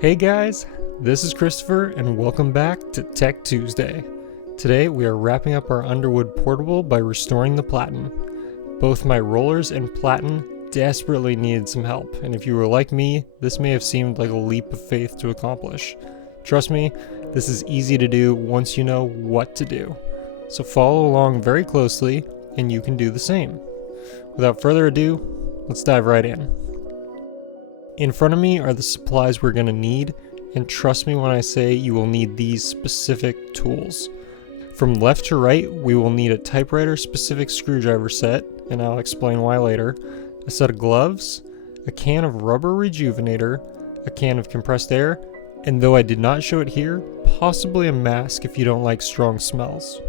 Hey guys, this is Christopher and welcome back to Tech Tuesday. Today we are wrapping up our Underwood portable by restoring the Platen. Both my rollers and Platen desperately needed some help, and if you were like me, this may have seemed like a leap of faith to accomplish. Trust me, this is easy to do once you know what to do. So follow along very closely and you can do the same. Without further ado, let's dive right in. In front of me are the supplies we're going to need, and trust me when I say you will need these specific tools. From left to right, we will need a typewriter specific screwdriver set, and I'll explain why later, a set of gloves, a can of rubber rejuvenator, a can of compressed air, and though I did not show it here, possibly a mask if you don't like strong smells.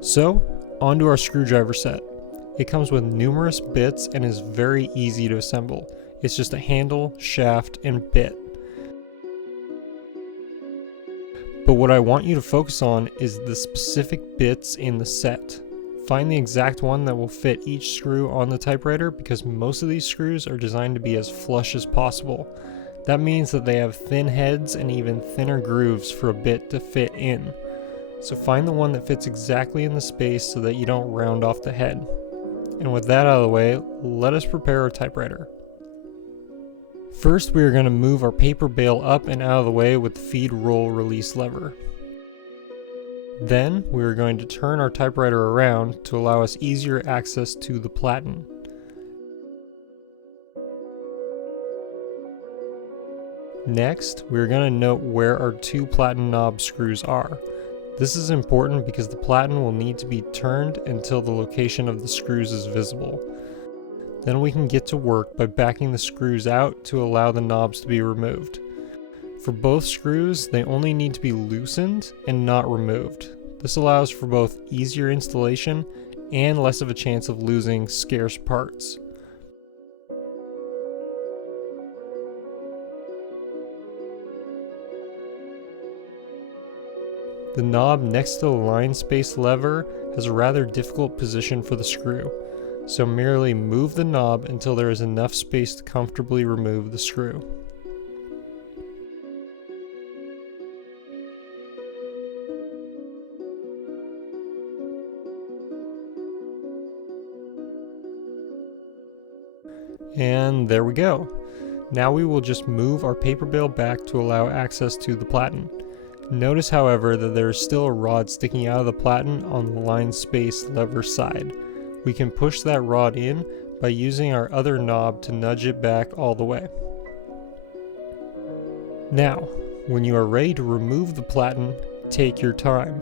So, onto our screwdriver set. It comes with numerous bits and is very easy to assemble. It's just a handle, shaft, and bit. But what I want you to focus on is the specific bits in the set. Find the exact one that will fit each screw on the typewriter because most of these screws are designed to be as flush as possible. That means that they have thin heads and even thinner grooves for a bit to fit in. So find the one that fits exactly in the space so that you don't round off the head. And with that out of the way, let us prepare our typewriter. First, we are going to move our paper bale up and out of the way with the feed roll release lever. Then, we are going to turn our typewriter around to allow us easier access to the Platen. Next, we are going to note where our two Platen knob screws are. This is important because the Platen will need to be turned until the location of the screws is visible. Then we can get to work by backing the screws out to allow the knobs to be removed. For both screws, they only need to be loosened and not removed. This allows for both easier installation and less of a chance of losing scarce parts. The knob next to the line space lever has a rather difficult position for the screw. So merely move the knob until there is enough space to comfortably remove the screw. And there we go. Now we will just move our paper bale back to allow access to the Platen. Notice however that there is still a rod sticking out of the Platen on the line space lever side. We can push that rod in by using our other knob to nudge it back all the way. Now, when you are ready to remove the Platen, take your time.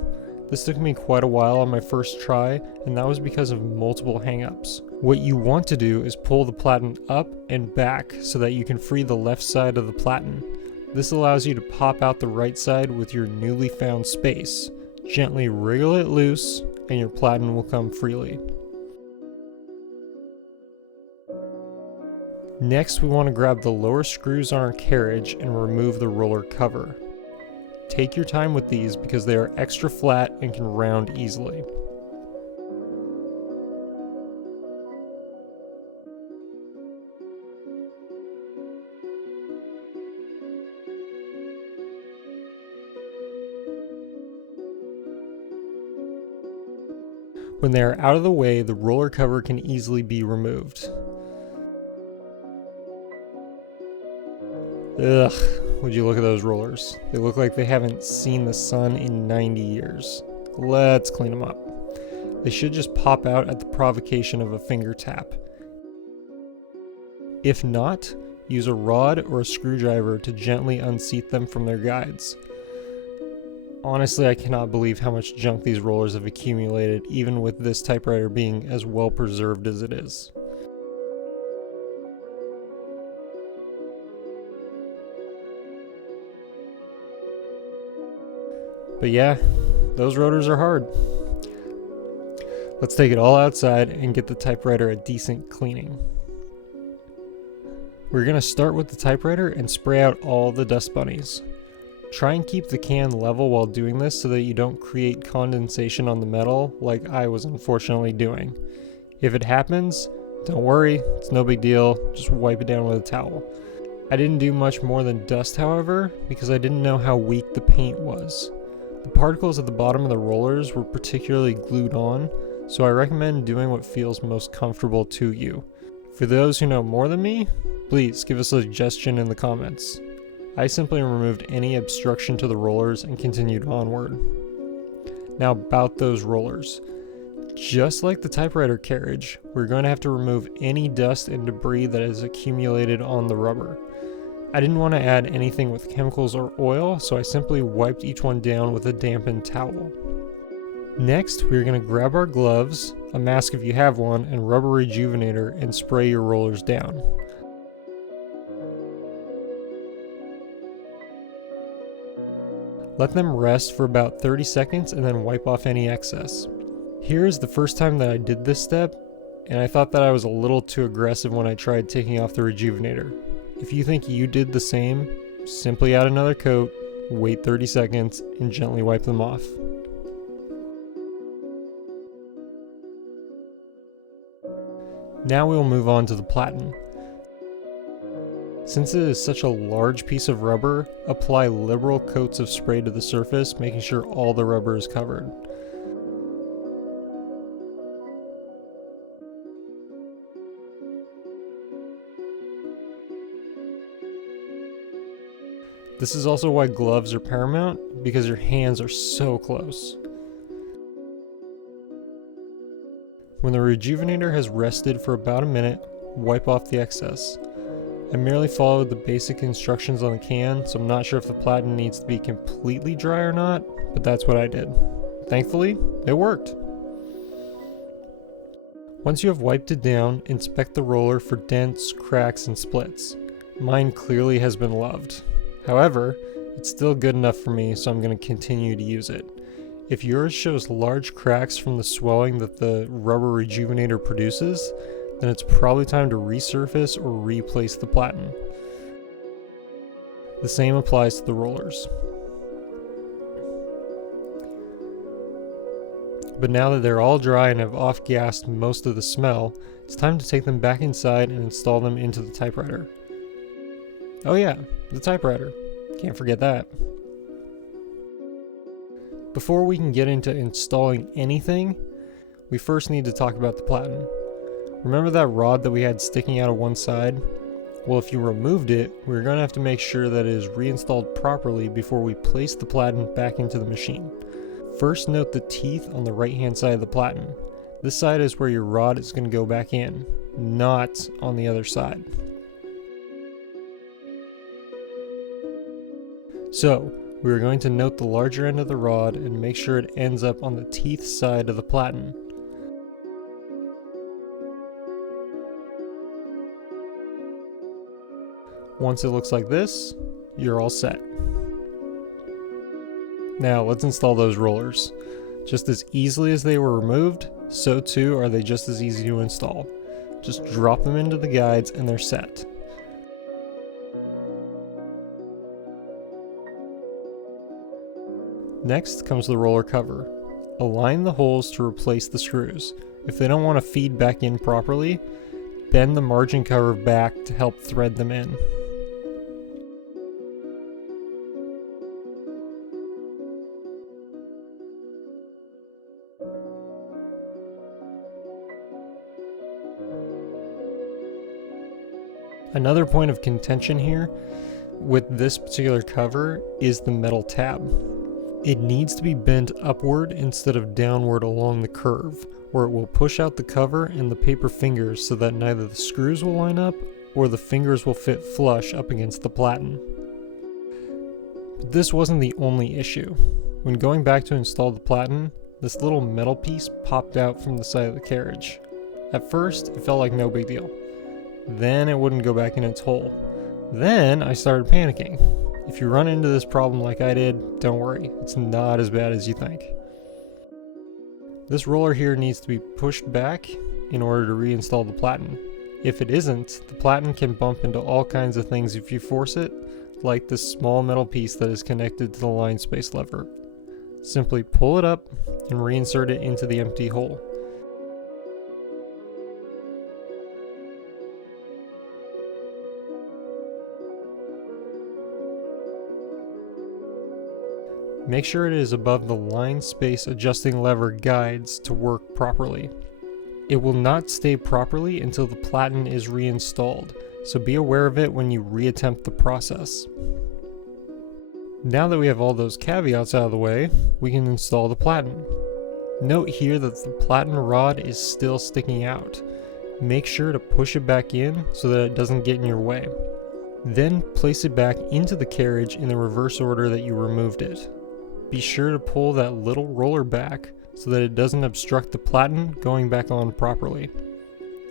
This took me quite a while on my first try, and that was because of multiple hangups. What you want to do is pull the Platen up and back so that you can free the left side of the Platen. This allows you to pop out the right side with your newly found space. Gently wriggle it loose, and your Platen will come freely. Next, we want to grab the lower screws on our carriage and remove the roller cover. Take your time with these because they are extra flat and can round easily. When they are out of the way, the roller cover can easily be removed. Ugh, would you look at those rollers? They look like they haven't seen the sun in 90 years. Let's clean them up. They should just pop out at the provocation of a finger tap. If not, use a rod or a screwdriver to gently unseat them from their guides. Honestly, I cannot believe how much junk these rollers have accumulated, even with this typewriter being as well preserved as it is. But yeah, those rotors are hard. Let's take it all outside and get the typewriter a decent cleaning. We're going to start with the typewriter and spray out all the dust bunnies. Try and keep the can level while doing this so that you don't create condensation on the metal like I was unfortunately doing. If it happens, don't worry, it's no big deal, just wipe it down with a towel. I didn't do much more than dust, however, because I didn't know how weak the paint was. The particles at the bottom of the rollers were particularly glued on, so I recommend doing what feels most comfortable to you. For those who know more than me, please give us a suggestion in the comments. I simply removed any obstruction to the rollers and continued onward. Now about those rollers. Just like the typewriter carriage, we're going to have to remove any dust and debris that has accumulated on the rubber. I didn't want to add anything with chemicals or oil, so I simply wiped each one down with a dampened towel. Next, we're going to grab our gloves, a mask if you have one, and rubber rejuvenator and spray your rollers down. Let them rest for about 30 seconds and then wipe off any excess. Here is the first time that I did this step, and I thought that I was a little too aggressive when I tried taking off the rejuvenator. If you think you did the same, simply add another coat, wait 30 seconds, and gently wipe them off. Now we'll move on to the platen. Since it is such a large piece of rubber, apply liberal coats of spray to the surface, making sure all the rubber is covered. This is also why gloves are paramount, because your hands are so close. When the rejuvenator has rested for about a minute, wipe off the excess. I merely followed the basic instructions on the can, so I'm not sure if the platen needs to be completely dry or not, but that's what I did. Thankfully, it worked. Once you have wiped it down, inspect the roller for dents, cracks, and splits. Mine clearly has been loved. However, it's still good enough for me, so I'm going to continue to use it. If yours shows large cracks from the swelling that the rubber rejuvenator produces, then it's probably time to resurface or replace the platen. The same applies to the rollers. But now that they're all dry and have off-gassed most of the smell, it's time to take them back inside and install them into the typewriter. Oh yeah, the typewriter. Can't forget that. Before we can get into installing anything, we first need to talk about the platen. Remember that rod that we had sticking out of one side? Well, if you removed it, we're going to have to make sure that it is reinstalled properly before we place the platen back into the machine. First, note the teeth on the right hand side of the platen. This side is where your rod is going to go back in, not on the other side. So, we are going to note the larger end of the rod and make sure it ends up on the teeth side of the platen. Once it looks like this, you're all set. Now let's install those rollers. Just as easily as they were removed, so too are they just as easy to install. Just drop them into the guides and they're set. Next comes the roller cover. Align the holes to replace the screws. If they don't want to feed back in properly, bend the margin cover back to help thread them in. Another point of contention here with this particular cover is the metal tab. It needs to be bent upward instead of downward along the curve, where it will push out the cover and the paper fingers so that neither the screws will line up or the fingers will fit flush up against the platen. But this wasn't the only issue. When going back to install the platen, this little metal piece popped out from the side of the carriage. At first, it felt like no big deal. Then it wouldn't go back in its hole. Then I started panicking. If you run into this problem like I did, don't worry, it's not as bad as you think. This roller here needs to be pushed back in order to reinstall the platen. If it isn't, the platen can bump into all kinds of things if you force it, like this small metal piece that is connected to the line space lever. Simply pull it up and reinsert it into the empty hole. Make sure it is above the line space adjusting lever guides to work properly. It will not stay properly until the platen is reinstalled, so be aware of it when you reattempt the process. Now that we have all those caveats out of the way, we can install the platen. Note here that the platen rod is still sticking out. Make sure to push it back in so that it doesn't get in your way. Then place it back into the carriage in the reverse order that you removed it. Be sure to pull that little roller back so that it doesn't obstruct the platen going back on properly.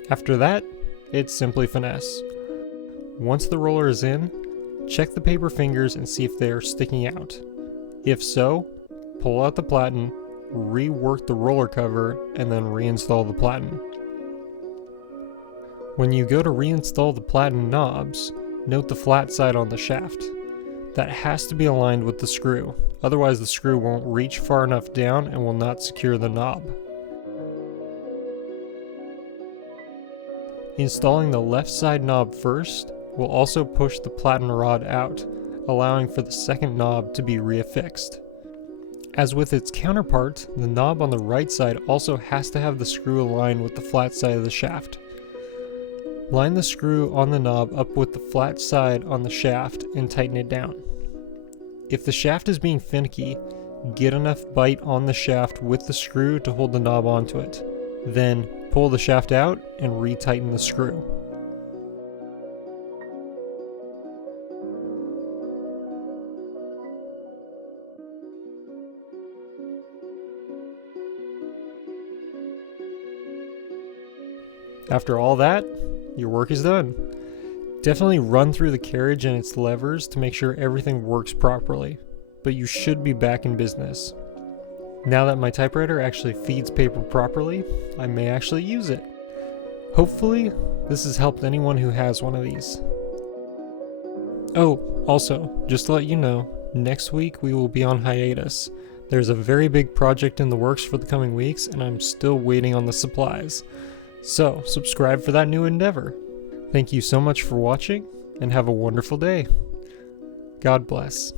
After that, it's simply finesse. Once the roller is in, check the paper fingers and see if they are sticking out. If so, pull out the platen, rework the roller cover, and then reinstall the platen. When you go to reinstall the platen knobs, note the flat side on the shaft. That has to be aligned with the screw, otherwise the screw won't reach far enough down and will not secure the knob. Installing the left side knob first will also push the platen rod out, allowing for the second knob to be reaffixed. As with its counterpart, the knob on the right side also has to have the screw aligned with the flat side of the shaft. Line the screw on the knob up with the flat side on the shaft and tighten it down. If the shaft is being finicky, get enough bite on the shaft with the screw to hold the knob onto it. Then pull the shaft out and retighten the screw. After all that, your work is done. Definitely run through the carriage and its levers to make sure everything works properly, but you should be back in business. Now that my typewriter actually feeds paper properly, I may actually use it. Hopefully, this has helped anyone who has one of these. Oh, also, just to let you know, next week we will be on hiatus. There's a very big project in the works for the coming weeks, and I'm still waiting on the supplies. So, subscribe for that new endeavor. Thank you so much for watching, and have a wonderful day. God bless.